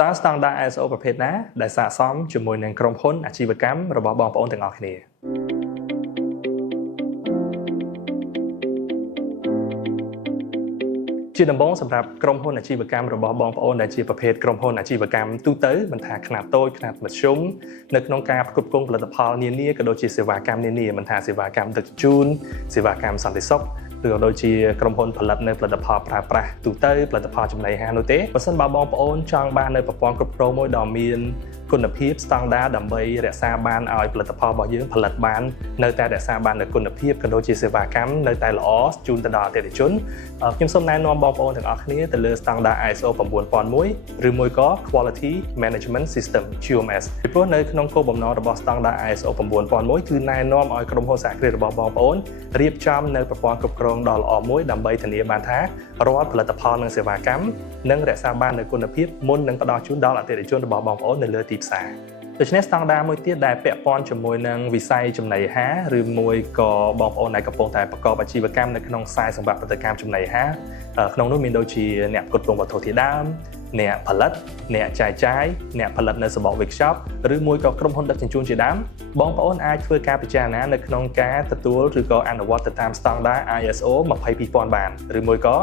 តើស្តង់ដារ ISO ប្រភេទណាដែលស័ក្តិសមជាមួយនឹងក្រុមហ៊ុនអាជីវកម្មរបស់បងប្អូនទាំងអស់គ្នាជាដំបូងសម្រាប់ក្រុមហ៊ុនអាជីវកម្មរបស់បងប្អូនដែលជាប្រភេទក្រុមហ៊ុនអាជីវកម្មទូទៅមិនថាខ្នាតតូចខ្នាតមធ្យមនៅក្នុងការផ្គត់ផ្គង់ផលិតផលនានាក៏ដូចជាសេវាកម្មនានាមិនថាសេវាកម្មដឹកជញ្ជូនសេវាកម្មសន្តិសុខឬក៏ដូចជាក្រុមហ៊ុនផលិតនៅផលិតផលប្រើប្រាស់ទូទៅផលិតផលចំណីអាហារនោះទេបើសិនបើបងប្អូនចង់បាននៅប្រព័ន្ធគ្រប់គ្រងមួយដ៏មានគុណភាពស្តង់ដារដើម្បីរក្សាបានឲ្យផលិតផលរបស់យើងផលិតបាននៅតែរក្សាបាននូវគុណភាពក៏ដូចជាសេវាកម្មនៅតែល្អជូនទៅដល់អតិថិជនខ្ញុំសូមណែនាំបងប្អូនទាំងអស់គ្នាទៅលើស្តង់ដារ ISO 9001ឬមួយក៏ Quality Management System QMS ពីព្រោះនៅក្នុងគោលបំណងរបស់ស្តង់ដារ ISO 9001គឺណែនាំឲ្យក្រុមហ៊ុនសហគ្រាសរបស់បងប្អូនរៀបចំនៅប្រព័ន្ធគ្រប់គ្រងដ៏ល្អមួយដើម្បីធានាបានថារាល់ផលិតផលនិងសេវាកម្មនឹងរក្សាបាននូវគុណភាពមុននឹងផ្ដល់ជូនដល់អតិថិជនរបស់បងប្អូននៅលើទីផ្សារដូច្នេះស្តង់ដារមួយទៀតដែលពាក់ព័ន្ធជាមួយនឹងវិស័យចំណីអាហារឬមួយក៏បងប្អូនដែលកំពុងតែប្រកបអាជីវកម្មនៅក្នុងខ្សែសង្វាក់ផលិតកម្មចំណីអាហារក្នុងនោះមានដូចជាអ្នកផ្គត់ផ្គង់វត្ថុធាតុដើមអ្នកផលិតអ្នកចែកចាយអ្នកផលិតនៅសំបក workshop ឬមួយក៏ក្រុមហ៊ុនដឹកជញ្ជូនជាដើមបងប្អូនអាចធ្វើការពិចារណានៅក្នុងការទទួលឬក៏អនុវត្តទៅតាមស្តង់ដារ ISO 22000បានឬមួយក៏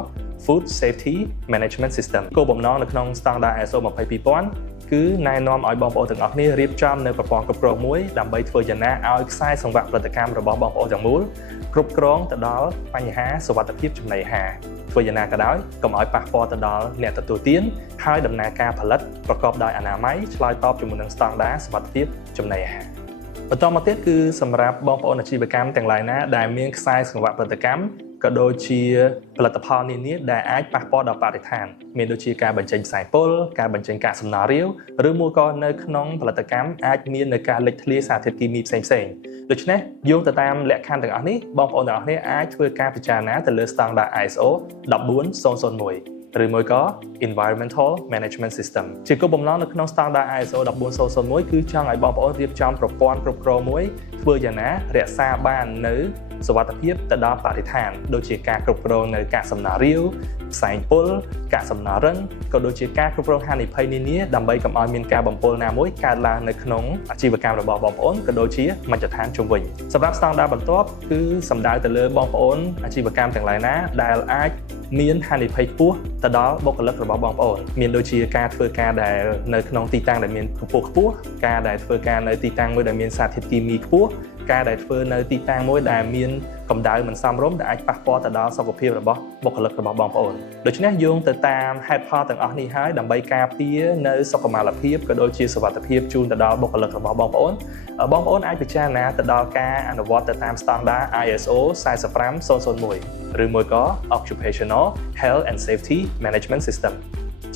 Food Safety Management System គោលបំណងនៅក្នុងស្តង់ដារ ISO 22000គឺណែនាំឲ្យបងប្អូនទាំងអស់គ្នារៀបចំនៅប្រព័ន្ធគ្រប់គ្រងមួយដើម្បីធ្វើយ៉ាងណាឲ្យខ្សែសង្វាក់ផលិតកម្មរបស់បងប្អូនទាំងមូលគ្រប់គ្រងទៅដល់បញ្ហាសុវត្ថិភាពចំណីអាហារធ្វើយ៉ាងណាក៏ដោយកុំឲ្យប៉ះពាល់ទៅដល់អ្នកទទួលទានហើយដំណើរការផលិតប្រកបដោយអនាម័យឆ្លើយតបជាមួយនឹងស្តង់ដារសុវត្ថិភាពចំណីអាហារបន្តមកទៀតគឺសម្រាប់បងប្អូនអាជីវកម្មទាំងឡាយណាដែលមានខ្សែសង្វាក់ផលិតកម្មក៏ដូចជាផលិតផលនានាដែលអាចប៉ះពាល់ដល់បរិស្ថានមានដូចជាការបញ្ចេញផ្សែងពុលការបញ្ចេញកាកសំណល់រាវឬមួយក៏នៅក្នុងផលិតកម្មអាចមាននៅការលេចធ្លាយសារធាតុគីមីផ្សេងៗដូច្នេះយោងទៅតាមលក្ខខណ្ឌទាំងអស់នេះបងប្អូនទាំងអស់គ្នាអាចធ្វើការពិចារណាទៅលើស្តង់ដារ ISO 14001ឬមួយក៏ Environmental Management System ជាគោលបំណងនៅក្នុងស្តង់ដារ ISO 14001គឺចង់ឲ្យបងប្អូនរៀបចំប្រព័ន្ធគ្រប់គ្រងមួយធ្វើយ៉ាងណារក្សាបាននៅសុវត្ថិភាពទៅដល់បរិស្ថានដូចជាការគ្រប់គ្រងនៅកាកសំណល់រាវផ្សែងពុលកាកសំណល់រឹងក៏ដូចជាការគ្រប់គ្រងហានិភ័យនានាដើម្បីកុំឲ្យមានការបំពុលណាមួយកើតឡើងនៅក្នុងអាជីវកម្មរបស់បងប្អូនក៏ដូចជាមជ្ឈដ្ឋានជុំវិញសម្រាប់ស្តង់ដារបន្ទាប់គឺសំដៅទៅលើបងប្អូនអាជីវកម្មទាំងឡាយណាដែលអាចមានហានិភ័យខ្ពស់ទៅដល់បុគ្គលិករបស់បងប្អូនមានដូចជាការធ្វើការដែលនៅក្នុងទីតាំងដែលមានកម្ពស់ខ្ពស់ការដែលធ្វើការនៅទីតាំងមួយដែលមានសារធាតុគីមីខ្ពស់ការដែលធ្វើនៅទីតាំងមួយដែលមានកម្ដៅមិនសមរម្យដែលអាចប៉ះពាល់ទៅដល់សុខភាពរបស់បុគ្គលិករបស់បងប្អូនដូច្នេះយោងទៅតាមហេតុផលទាំងអស់នេះហើយដើម្បីការពារនៅសុខុមាលភាពក៏ដូចជាសុវត្ថិភាពជូនទៅដល់បុគ្គលិករបស់បងប្អូនអាចពិចារណាទៅដល់ការអនុវត្តទៅតាមស្តង់ដារ ISO 45001ឬមួយក៏ Occupational Health and Safety Management System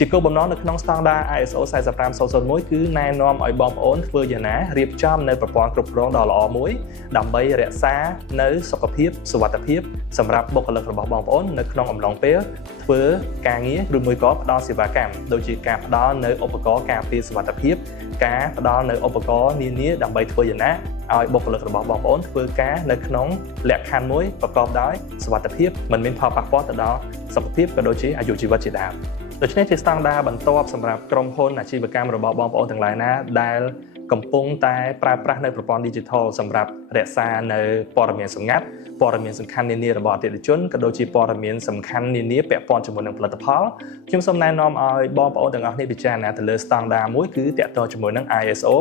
ជាគោលបំណងនៅក្នុងស្តង់ដារ ISO 45001គឺណែនាំឲ្យបងប្អូនធ្វើយ៉ាងណារៀបចំនៅប្រព័ន្ធគ្រប់គ្រងដ៏ល្អមួយដើម្បីរក្សានៅសុខភាពសុវត្ថិភាពសម្រាប់បុគ្គលិករបស់បងប្អូននៅក្នុងអំឡុងពេលធ្វើការងារឬមួយក៏ផ្ដល់សេវាកម្មដូចជាការផ្ដល់នៅឧបករណ៍ការពារសុវត្ថិភាពការផ្ដល់នៅឧបករណ៍នានាដើម្បីធ្វើយ៉ាងណាឲ្យបុគ្គលិករបស់បងប្អូនធ្វើការនៅក្នុងលក្ខខណ្ឌមួយប្រកបដោយសុវត្ថិភាពមិនមានផលប៉ះពាល់ទៅដល់សុខភាពក៏ដូចជាអាយុជីវិតជាដើមដូច្នេះជាស្តង់ដារបន្ទាប់សម្រាប់ក្រុមហ៊ុនអាជីវកម្មរបស់បងប្អូនទាំងឡាយណាដែលកំពុងតែប្រើប្រាស់នៅប្រព័ន្ធ Digital សម្រាប់រក្សានៅព័ត៌មានសម្ងាត់ព័ត៌មានសំខាន់នានារបស់អតិថិជនក៏ដូចជាព័ត៌មានសំខាន់នានាពាក់ព័ន្ធជាមួយនឹងផលិតផលខ្ញុំសូមណែនាំឲ្យបងប្អូនទាំងអស់គ្នាពិចារណាទៅលើស្តង់ដារមួយគឺទាក់ទងជាមួយនឹង ISO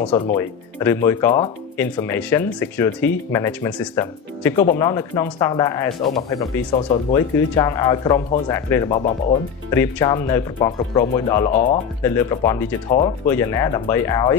27001ឬមួយក៏ Information Security Management System ជាគោលបំណងនៅក្នុងស្តង់ដារ ISO 27001គឺចង់ឲ្យក្រុមហ៊ុនសហគ្រាសរបស់បងប្អូនរៀបចំនៅប្រព័ន្ធគ្រប់គ្រងមួយដ៏ល្អនៅលើប្រព័ន្ធ Digital ធ្វើយ៉ាងណាដើម្បីឲ្យ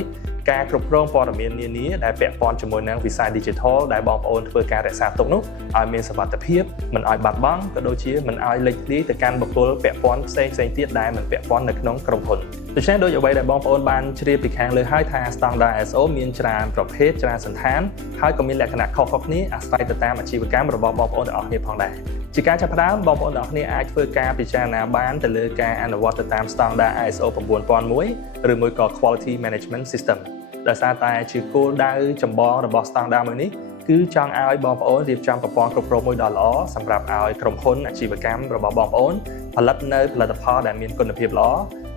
ការគ្រប់គ្រងព័ត៌មាននានាដែលពាក់ព័ន្ធជាមួយនឹងវិស័យ Digital ដែលបងប្អូនធ្វើការរក្សាទុកនោះឲ្យមានសុវត្ថិភាពមិនឲ្យបាត់បង់ក៏ដូចជាមិនឲ្យលេចធ្លាយទៅកាន់បុគ្គលពាក់ព័ន្ធផ្សេងៗទៀតដែលមិនពាក់ព័ន្ធនៅក្នុងក្រុមហ៊ុនដូច្នេះដូចអ្វីដែលបងប្អូនបានជ្រាបពីខាងលើហើយថាស្តង់ដារ ISO មានច្រើនប្រភេទច្រើនសន្តានហើយក៏មានលក្ខណៈខុសៗគ្នាអាស្រ័យទៅតាមអាជីវកម្មរបស់បងប្អូនទាំងអស់គ្នាផងដែរជាការចាប់ផ្ដើមបងប្អូនទាំងអស់គ្នាអាចធ្វើការពិចារណាបានទៅលើការអនុវត្តទៅតាមស្តង់ដារ ISO 9001ឬមួយក៏ Quality Management System ដោយសារតែជាគោលដៅចម្បងរបស់ស្តង់ដារមួយនេះគឺចង់ឲ្យបងប្អូនរៀបចំប្រព័ន្ធគ្រប់គ្រងមួយដ៏ល្អសម្រាប់ឲ្យក្រុមហ៊ុនអាជីវកម្មរបស់បងប្អូនផលិតនៅផលិតផលដែលមានគុណភាពល្អ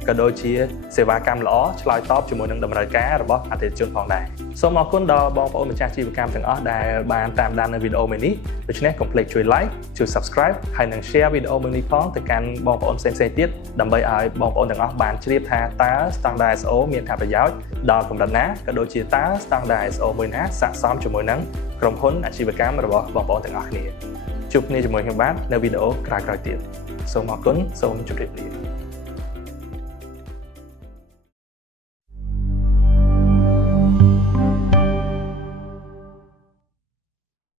ក៏ដូចជាសេវាកម្មល្អឆ្លើយតបជាមួយនឹងតម្រូវការរបស់អតិថិជនផងដែរសូមអរគុណដល់បងប្អូនម្ចាស់អាជីវកម្មទាំងអស់ដែលបានតាមដាននៅវីដេអូមួយនេះដូច្នេះកុំភ្លេចជួយ like ជួយ subscribe ហើយនិង share វីដេអូមួយនេះផងទៅកាន់បងប្អូនផ្សេងៗទៀតដើម្បីឲ្យបងប្អូនទាំងអស់បានជ្រាបថាតើស្តង់ដារ ISO មានថាប្រយោជន៍ដល់កម្រិតណាក៏ដូចជាតើស្តង់ដារ ISO មួយណាស័ក្តិសមជាមួយនឹងក្រុមហ៊ុនអាជីវកម្មរបស់បងប្អូនទាំងអស់គ្នាជួបគ្នាជាមួយខ្ញុំបាទនៅវីដេអូក្រោយៗទៀតសូមអរគុណសូមជម្រាបលា